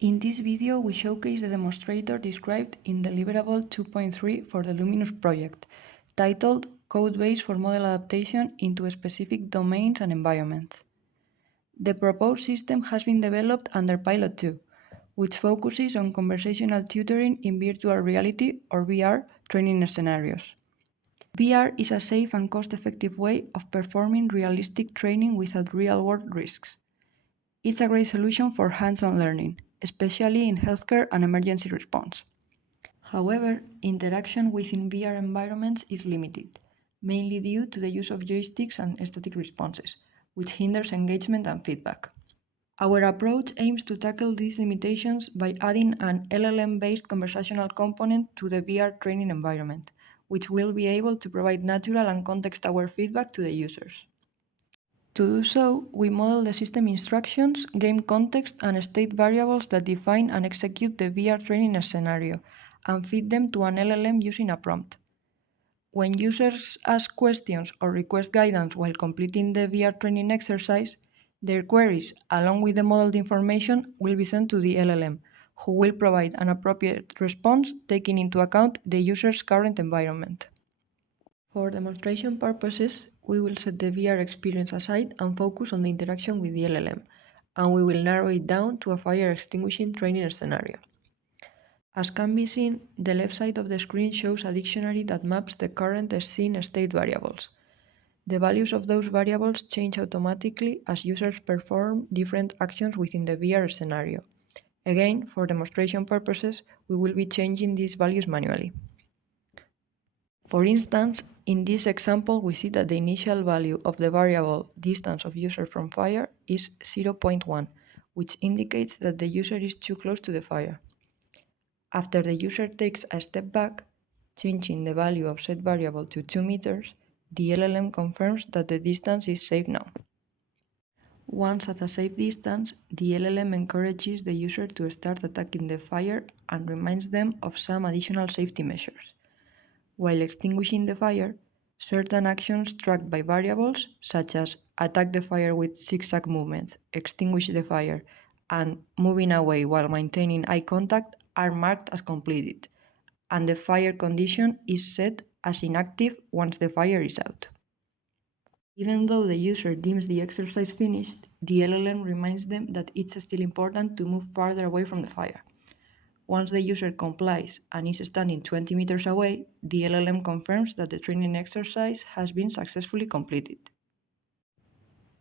In this video, we showcase the demonstrator described in the deliverable 2.3 for the LUMINOUS project, titled Code Base for Model Adaptation into Specific Domains and Environments. The proposed system has been developed under Pilot 2, which focuses on conversational tutoring in virtual reality or VR training scenarios. VR is a safe and cost-effective way of performing realistic training without real-world risks. It's a great solution for hands-on learning, especially in healthcare and emergency response. However, interaction within VR environments is limited, mainly due to the use of joysticks and static responses, which hinders engagement and feedback. Our approach aims to tackle these limitations by adding an LLM-based conversational component to the VR training environment, which will be able to provide natural and context-aware feedback to the users. To do so, we model the system instructions, game context, and state variables that define and execute the VR training scenario, and feed them to an LLM using a prompt. When users ask questions or request guidance while completing the VR training exercise, their queries, along with the modeled information, will be sent to the LLM, who will provide an appropriate response taking into account the user's current environment. For demonstration purposes, we will set the VR experience aside and focus on the interaction with the LLM, and we will narrow it down to a fire extinguishing training scenario. As can be seen, the left side of the screen shows a dictionary that maps the current scene state variables. The values of those variables change automatically as users perform different actions within the VR scenario. Again, for demonstration purposes, we will be changing these values manually. For instance, in this example, we see that the initial value of the variable distance of user from fire is 0.1, which indicates that the user is too close to the fire. After the user takes a step back, changing the value of set variable to 2 meters, the LLM confirms that the distance is safe now. Once at a safe distance, the LLM encourages the user to start attacking the fire and reminds them of some additional safety measures. While extinguishing the fire, certain actions tracked by variables, such as attack the fire with zigzag movements, extinguish the fire, and moving away while maintaining eye contact, are marked as completed, and the fire condition is set as inactive once the fire is out. Even though the user deems the exercise finished, the LLM reminds them that it's still important to move farther away from the fire. Once the user complies and is standing 20 meters away, the LLM confirms that the training exercise has been successfully completed.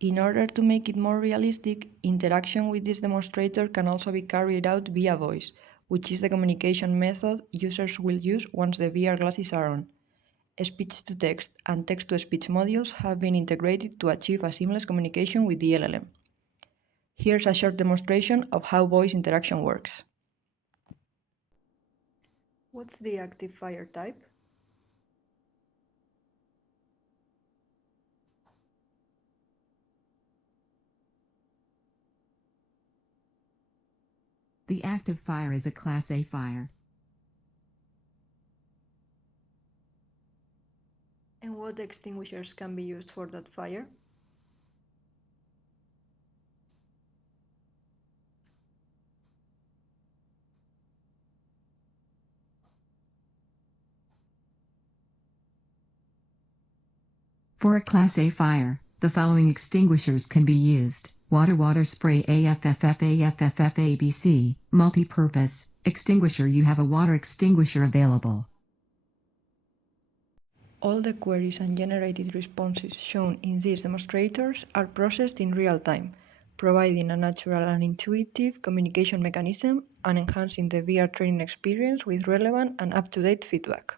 In order to make it more realistic, interaction with this demonstrator can also be carried out via voice, which is the communication method users will use once the VR glasses are on. Speech-to-text and text-to-speech modules have been integrated to achieve a seamless communication with the LLM. Here's a short demonstration of how voice interaction works. What's the active fire type? The active fire is a Class A fire. And what extinguishers can be used for that fire? For a Class A fire, the following extinguishers can be used: water spray AFFF, multi-purpose extinguisher. You have a water extinguisher available. All the queries and generated responses shown in these demonstrators are processed in real time, providing a natural and intuitive communication mechanism and enhancing the VR training experience with relevant and up-to-date feedback.